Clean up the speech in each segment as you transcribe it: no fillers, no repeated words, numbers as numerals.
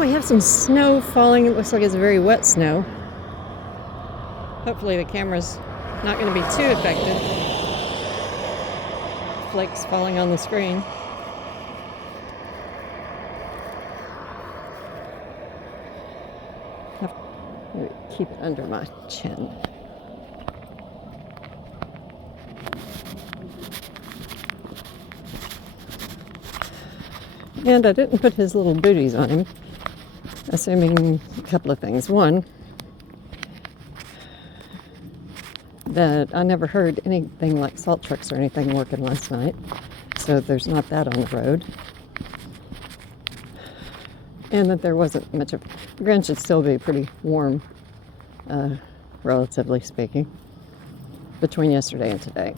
we have some snow falling. It looks like it's very wet snow. Hopefully the camera's not going to be too affected. Flakes falling on the screen. Keep it under my chin. And I didn't put his little booties on him, assuming a couple of things. One, that I never heard anything like salt trucks or anything working last night, so there's not that on the road. And that there wasn't much of, the ground should still be pretty warm, relatively speaking, between yesterday and today.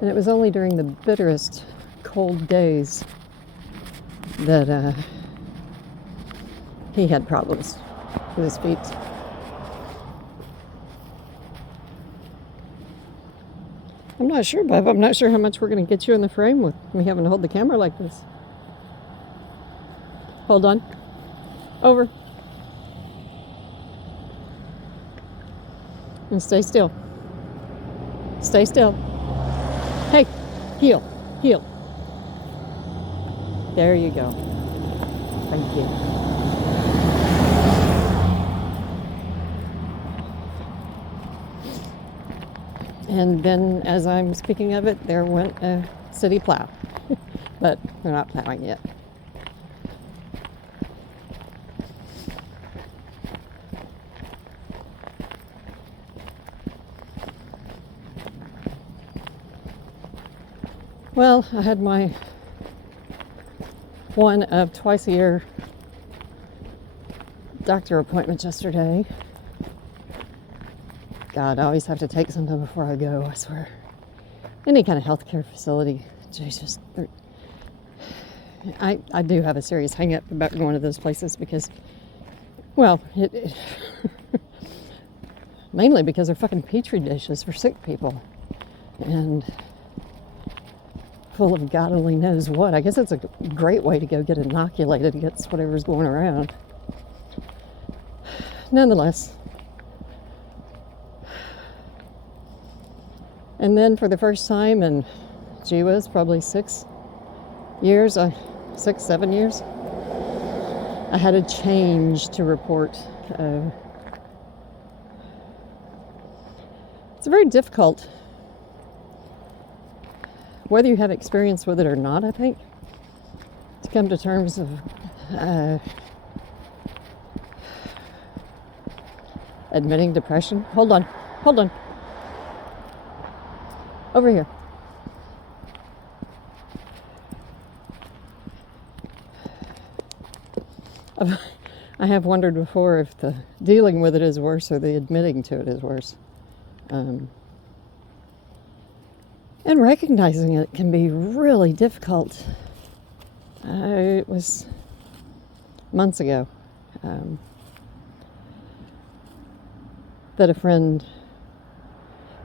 And it was only during the bitterest cold days that he had problems with his feet. I'm not sure, Bob. I'm not sure how much we're going to get you in the frame with me having to hold the camera like this. Hold on. Over. And stay still. Stay still. Hey, heel, heel. There you go. Thank you. And then, as I'm speaking of it, there went a city plow. But they're not plowing yet. Well, I had my one of twice a year doctor appointments yesterday. God, I always have to take something before I go, I swear. Any kind of healthcare facility, Jesus. I do have a serious hang up about going to those places because, well, mainly because they're fucking petri dishes for sick people. And full of God only knows what. I guess it's a great way to go get inoculated against whatever's going around. Nonetheless. And then for the first time in, gee whiz, probably 6 years, 6, 7 years, I had a change to report. It's very difficult, whether you have experience with it or not, I think, to come to terms of admitting depression. Hold on. Over here. I have wondered before if the dealing with it is worse or the admitting to it is worse. And recognizing it can be really difficult. It was months ago that a friend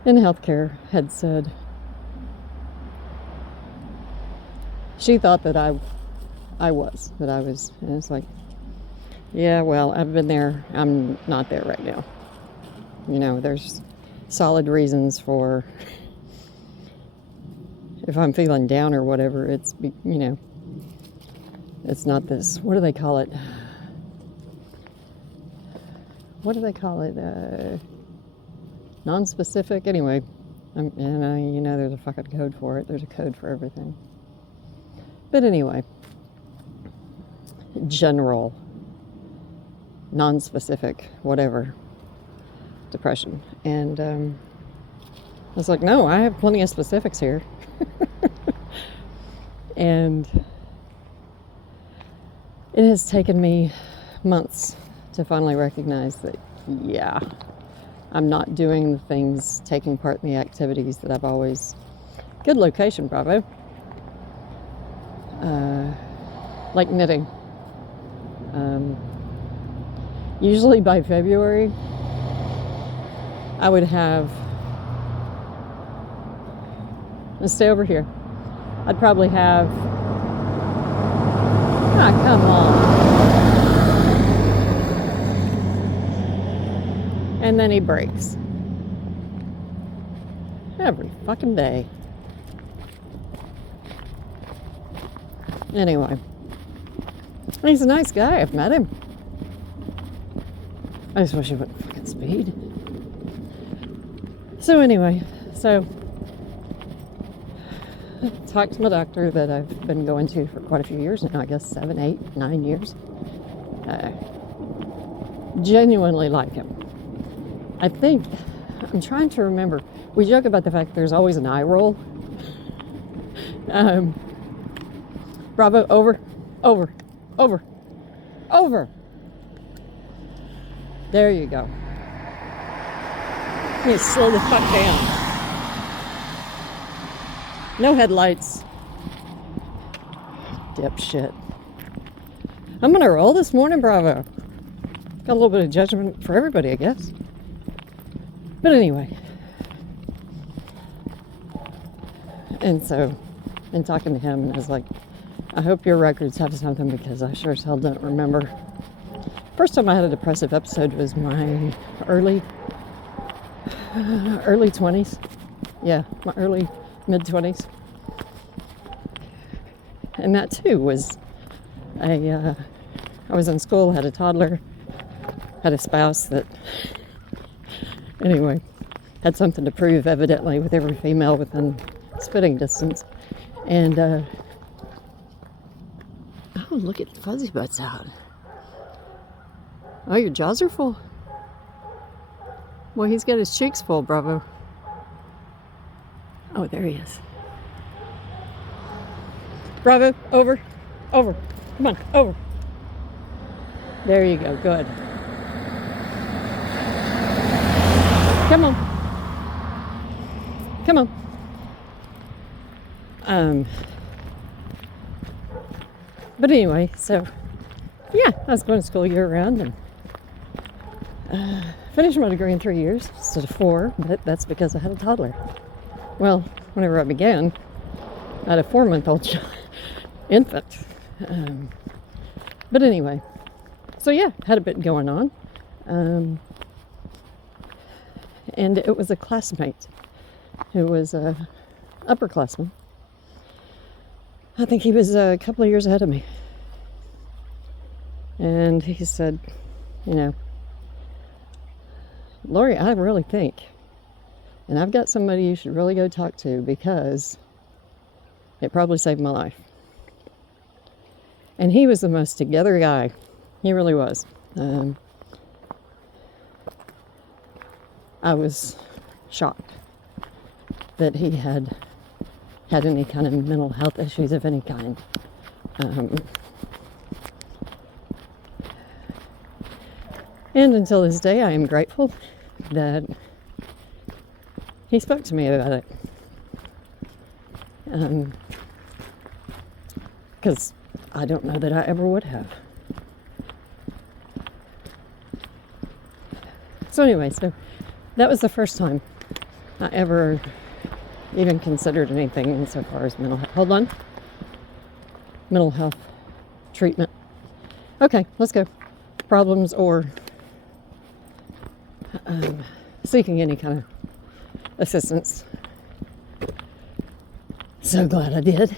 in healthcare had said she thought that I was, and it's like, yeah, well, I've been there, I'm not there right now. You know, there's solid reasons for, if I'm feeling down or whatever, it's, you know, it's not this, what do they call it? Non-specific, anyway. You know, there's a fucking code for it. There's a code for everything. But anyway, general, non-specific, whatever, depression. And I was like, no, I have plenty of specifics here. And it has taken me months to finally recognize that, yeah, I'm not doing the things, taking part in the activities that I've always, good location, bravo, like knitting. Usually by February, I would have, let's stay over here, I'd probably have Ah, come on. And then he breaks. Every fucking day. Anyway. He's a nice guy. I've met him. I just wish he wouldn't fucking speed. So anyway, talked to my doctor that I've been going to for quite a few years now, I guess 7, 8, 9 years. Genuinely like him. I think, I'm trying to remember, we joke about the fact that there's always an eye roll. Bravo, over. There you go. You need to slow the fuck down. No headlights. Dipshit. I'm gonna roll this morning, Bravo. Got a little bit of judgment for everybody, I guess. But anyway. And so, in talking to him, I was like, I hope your records have something because I sure as hell don't remember. First time I had a depressive episode was my early 20s. Yeah, my early mid-20s. And that too was I was in school, had a toddler, had a spouse that, anyway, had something to prove evidently with every female within spitting distance. And, oh, look at Fuzzy Butt's out. Oh, your jaws are full? Well, he's got his cheeks full, Bravo. Oh, there he is. Bravo, over. Come on, over. There you go, good. Come on. But anyway, so, yeah, I was going to school year round and finished my degree in 3 years instead of 4, but that's because I had a toddler. Well, whenever I began, I had a 4-month-old infant. But anyway, so yeah, had a bit going on. And it was a classmate who was a upperclassman. I think he was a couple of years ahead of me. And he said, you know, Lori, I really think, and I've got somebody you should really go talk to because it probably saved my life. And he was the most together guy. He really was. I was shocked that he had any kind of mental health issues of any kind. And until this day, I am grateful that he spoke to me about it. Because I don't know that I ever would have. So anyway, so that was the first time I ever even considered anything insofar as mental health. Hold on. Mental health treatment. Okay, let's go. Problems or seeking any kind of assistance. So glad I did.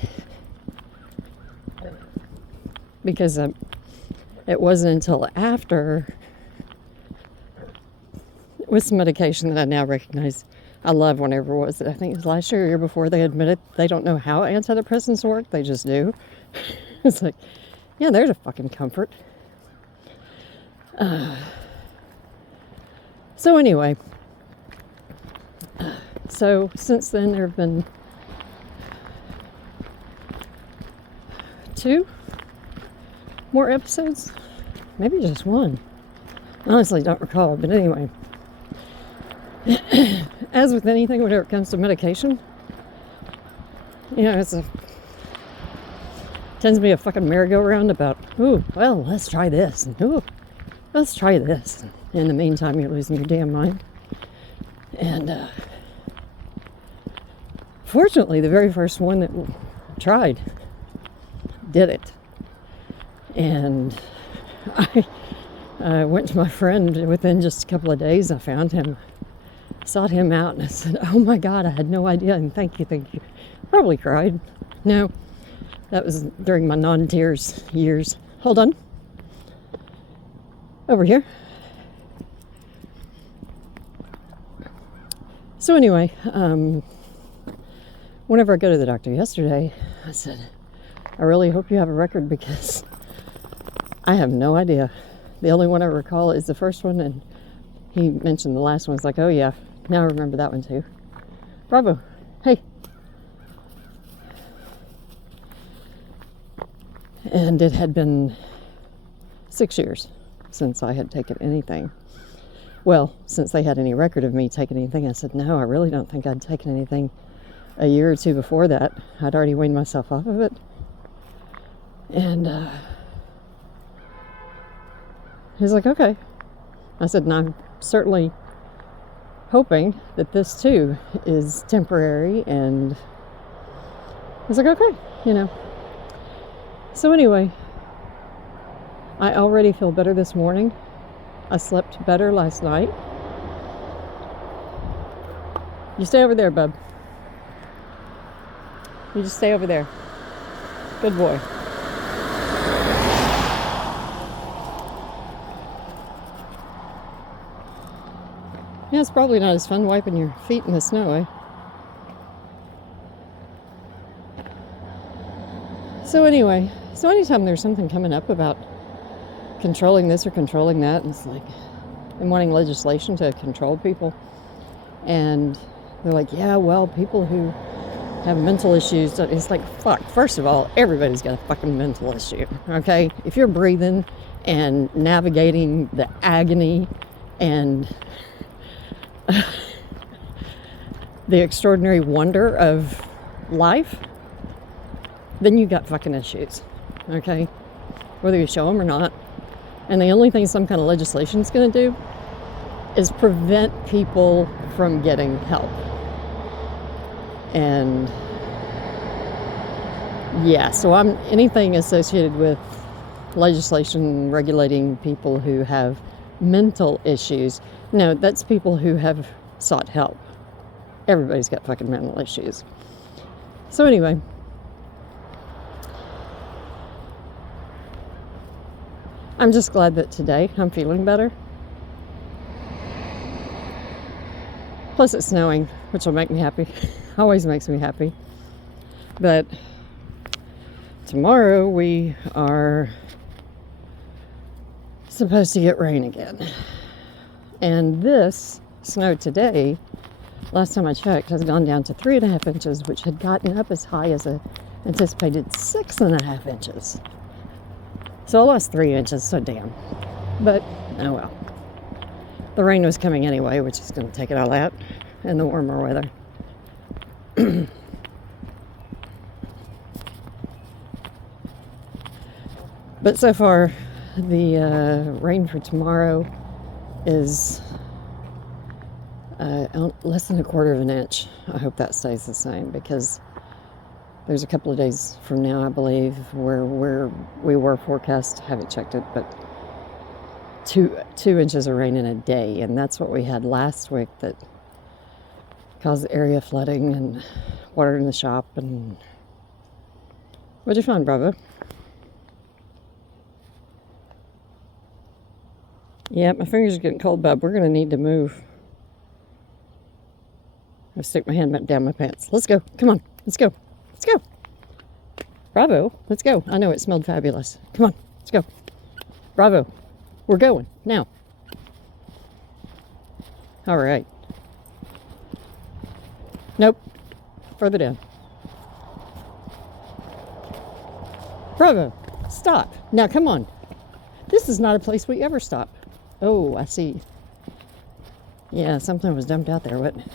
Because it wasn't until after, with some medication that I now recognize I love whenever it was. I think it was last year or year before they admitted they don't know how antidepressants work. They just do. It's like, yeah, there's a fucking comfort. So anyway, so since then there have been 2 more episodes, maybe just 1. Honestly, don't recall, but anyway. As with anything, whenever it comes to medication, you know, tends to be a fucking merry-go-round about, ooh, well, let's try this, and ooh, let's try this. In the meantime, you're losing your damn mind. And fortunately, the very first one that tried did it. And I went to my friend within just a couple of days. I found him, sought him out, and I said, oh my God, I had no idea, and thank you. Probably cried. No, that was during my non-tears years. Hold on. Over here. So anyway, whenever I go to the doctor yesterday, I said, I really hope you have a record because I have no idea. The only one I recall is the first one, and he mentioned the last one. It's like, oh yeah, now I remember that one too. Bravo. Hey. And it had been 6 years since I had taken anything. Well, since they had any record of me taking anything, I said, no, I really don't think I'd taken anything a year or two before that. I'd already weaned myself off of it. And he's like, okay. I said, and I'm certainly hoping that this too is temporary. And I was like, okay, you know. So anyway, I already feel better this morning. I slept better last night. You stay over there, bub. You just stay over there. Good boy. Yeah, it's probably not as fun wiping your feet in the snow, eh? So anyway, anytime there's something coming up about controlling this or controlling that, and it's like, and wanting legislation to control people, and they're like, yeah, well, people who have mental issues, it's like, fuck, first of all, everybody's got a fucking mental issue, okay? If you're breathing and navigating the agony and the extraordinary wonder of life, then you got fucking issues, okay? Whether you show them or not. And the only thing some kind of legislation is going to do is prevent people from getting help. And yeah, so anything associated with legislation regulating people who have mental issues. No, that's people who have sought help. Everybody's got fucking mental issues. So anyway, I'm just glad that today I'm feeling better. Plus it's snowing, which will make me happy. Always makes me happy. But tomorrow we are supposed to get rain again. And this snow today, last time I checked, has gone down to 3.5 inches, which had gotten up as high as a anticipated 6.5 inches. So I lost 3 inches, so damn. But, oh well. The rain was coming anyway, which is going to take it all out, and the warmer weather. But so far, the rain for tomorrow is less than 1/4 inch. I hope that stays the same, because there's a couple of days from now, I believe, where we were forecast, haven't checked it, but two inches of rain in a day. And that's what we had last week that caused area flooding and water in the shop. And what'd you find, Bravo? Yeah, my fingers are getting cold, bub. We're going to need to move. I'll stick my hand down my pants. Let's go. Come on. Let's go. Let's go. Bravo. Let's go. I know it smelled fabulous. Come on. Let's go. Bravo. We're going. Now. All right. Nope. Further down. Bravo. Stop. Now, come on. This is not a place we ever stop. Oh, I see. Yeah, something was dumped out there, wasn't it?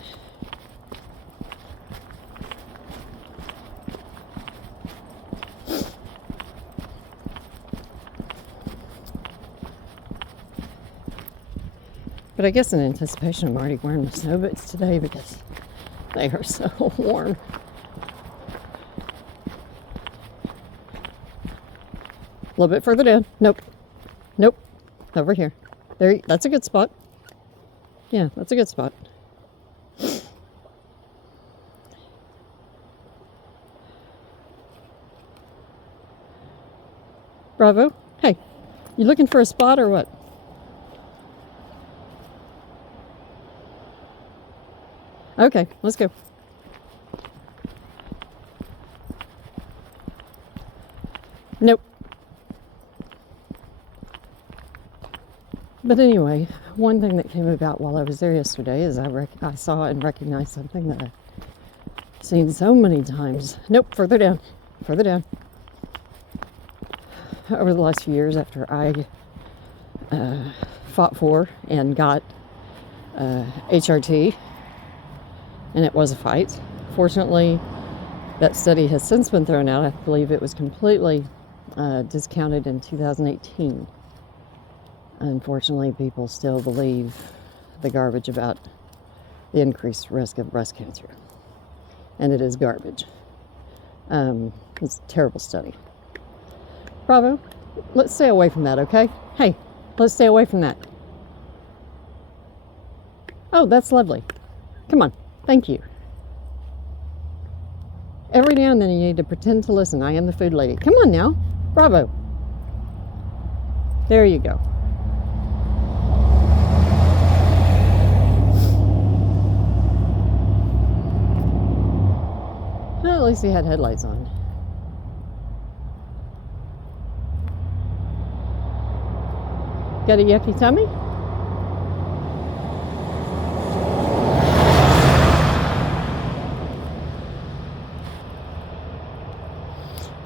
But I guess in anticipation, I'm already wearing my snow boots today because they are so warm. little bit further down. Nope. Nope. Over here. There. That's a good spot. Yeah, that's a good spot. Bravo. Hey, you looking for a spot or what? Okay, let's go. Nope. But anyway, one thing that came about while I was there yesterday is I saw and recognized something that I've seen so many times. Nope, further down. Further down. Over the last few years after I fought for and got HRT, and it was a fight. Fortunately, that study has since been thrown out. I believe it was completely discounted in 2018. Unfortunately, people still believe the garbage about the increased risk of breast cancer. And it is garbage. It's a terrible study. Bravo, let's stay away from that, okay? Hey, let's stay away from that. Oh, that's lovely. Come on, thank you. Every now and then you need to pretend to listen. I am the food lady. Come on now. Bravo. There you go. Well, at least he had headlights on. Got a yucky tummy?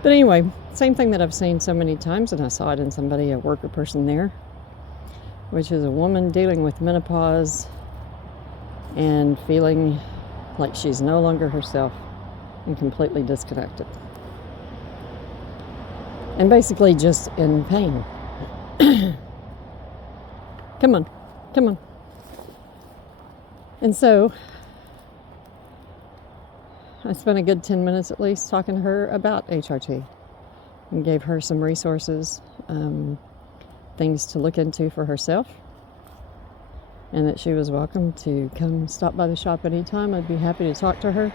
But anyway, same thing that I've seen so many times, and I saw it in somebody, a worker person there, which is a woman dealing with menopause and feeling like she's no longer herself and completely disconnected. And basically just in pain. Come on, come on. And so I spent a good 10 minutes at least talking to her about HRT and gave her some resources, things to look into for herself, and that she was welcome to come stop by the shop anytime. I'd be happy to talk to her.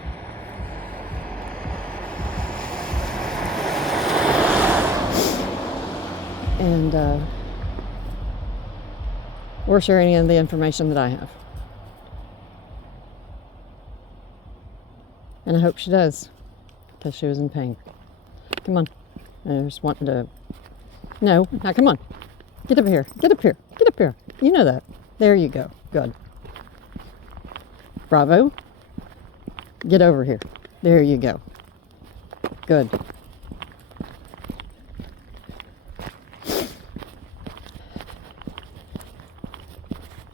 And or share any of the information that I have. And I hope she does, because she was in pain. Come on. I just wanted to... No, now come on. Get up here. Get up here. Get up here. You know that. There you go. Good. Bravo. Get over here. There you go. Good.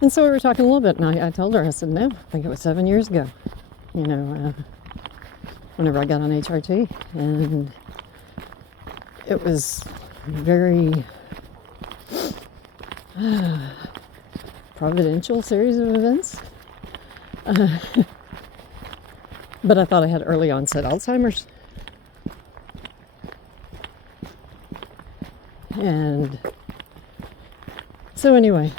And so we were talking a little bit, and I told her, I said, no, I think it was 7 years ago, whenever I got on HRT, and it was very providential series of events. But I thought I had early onset Alzheimer's. And so anyway,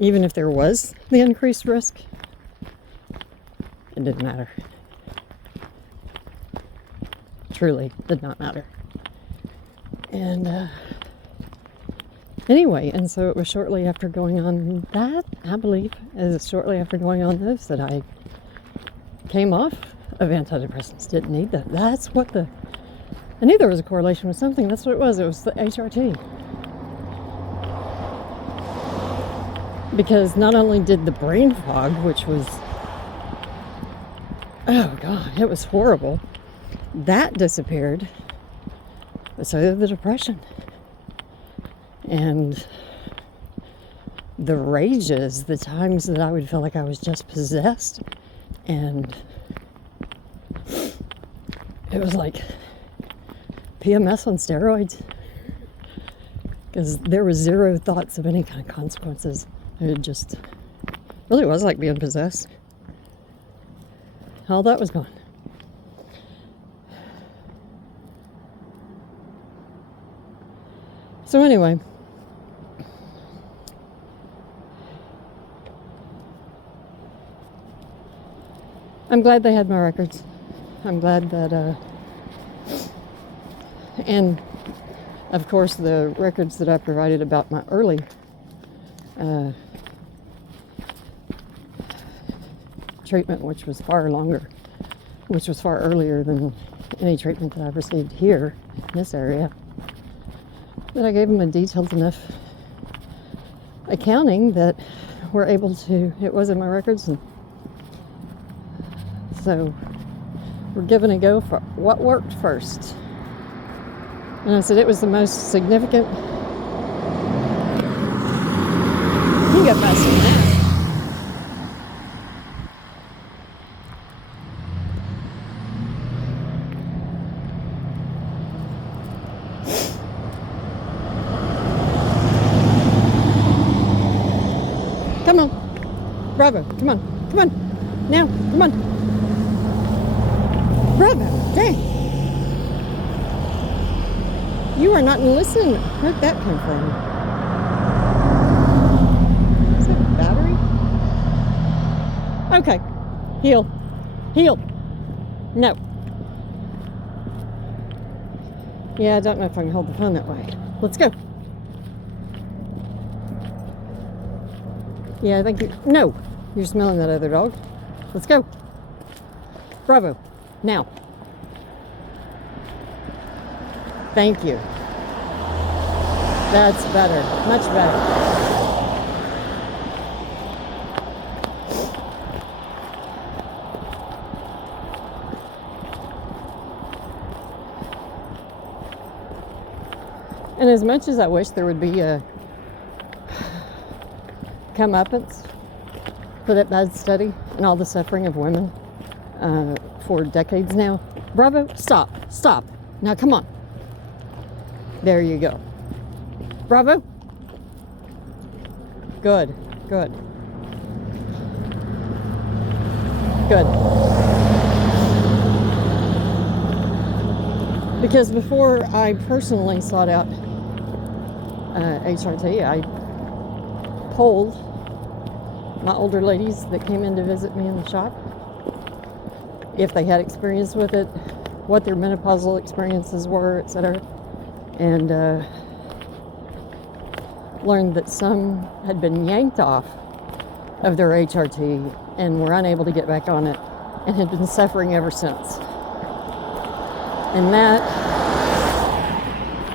even if there was the increased risk, it didn't matter. Truly did not matter. And anyway, and so it was shortly after going on that, I believe, is shortly after going on this that I came off of antidepressants. Didn't need that. That's what I knew there was a correlation with something. That's what it was. It was the HRT. Because not only did the brain fog, which was, oh God, it was horrible, that disappeared, but so did the depression. And the rages, the times that I would feel like I was just possessed, and it was like PMS on steroids, because there was zero thoughts of any kind of consequences. It just really was like being possessed. All that was gone. So anyway, I'm glad they had my records. I'm glad that, and of course the records that I provided about my early treatment, which was far earlier than any treatment that I've received here in this area, that I gave them a detailed enough accounting that we're able to, it was in my records, and so we're giving a go for what worked first. And I said it was the most significant. You got past that. Come on. Bravo. Come on. Come on. Now. Come on. Bravo. Dang. You are not listening. Where'd that come from? Is that a battery? Okay. Heel. Heel. No. Yeah, I don't know if I can hold the phone that way. Let's go. Yeah, I think you. No. You're smelling that other dog. Let's go. Bravo. Now. Thank you. That's better. Much better. And as much as I wish there would be a comeuppance for that bad study and all the suffering of women for decades now. Bravo, stop. Now come on. There you go. Bravo. Good. Because before I personally sought out HRT, I polled my older ladies that came in to visit me in the shop if they had experience with it, what their menopausal experiences were, etc. And learned that some had been yanked off of their HRT and were unable to get back on it and had been suffering ever since. And that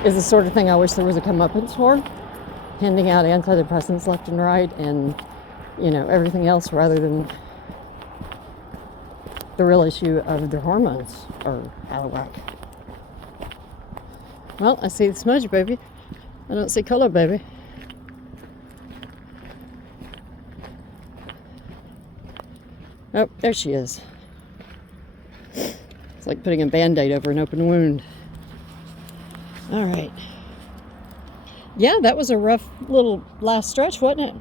is the sort of thing I wish there was a comeuppance for, handing out antidepressants left and right and, everything else, rather than the real issue of their hormones are out of whack. Well, I see the smudge baby. I don't see color baby. Oh, there she is. It's like putting a Band-Aid over an open wound. All right. Yeah, that was a rough little last stretch, wasn't it?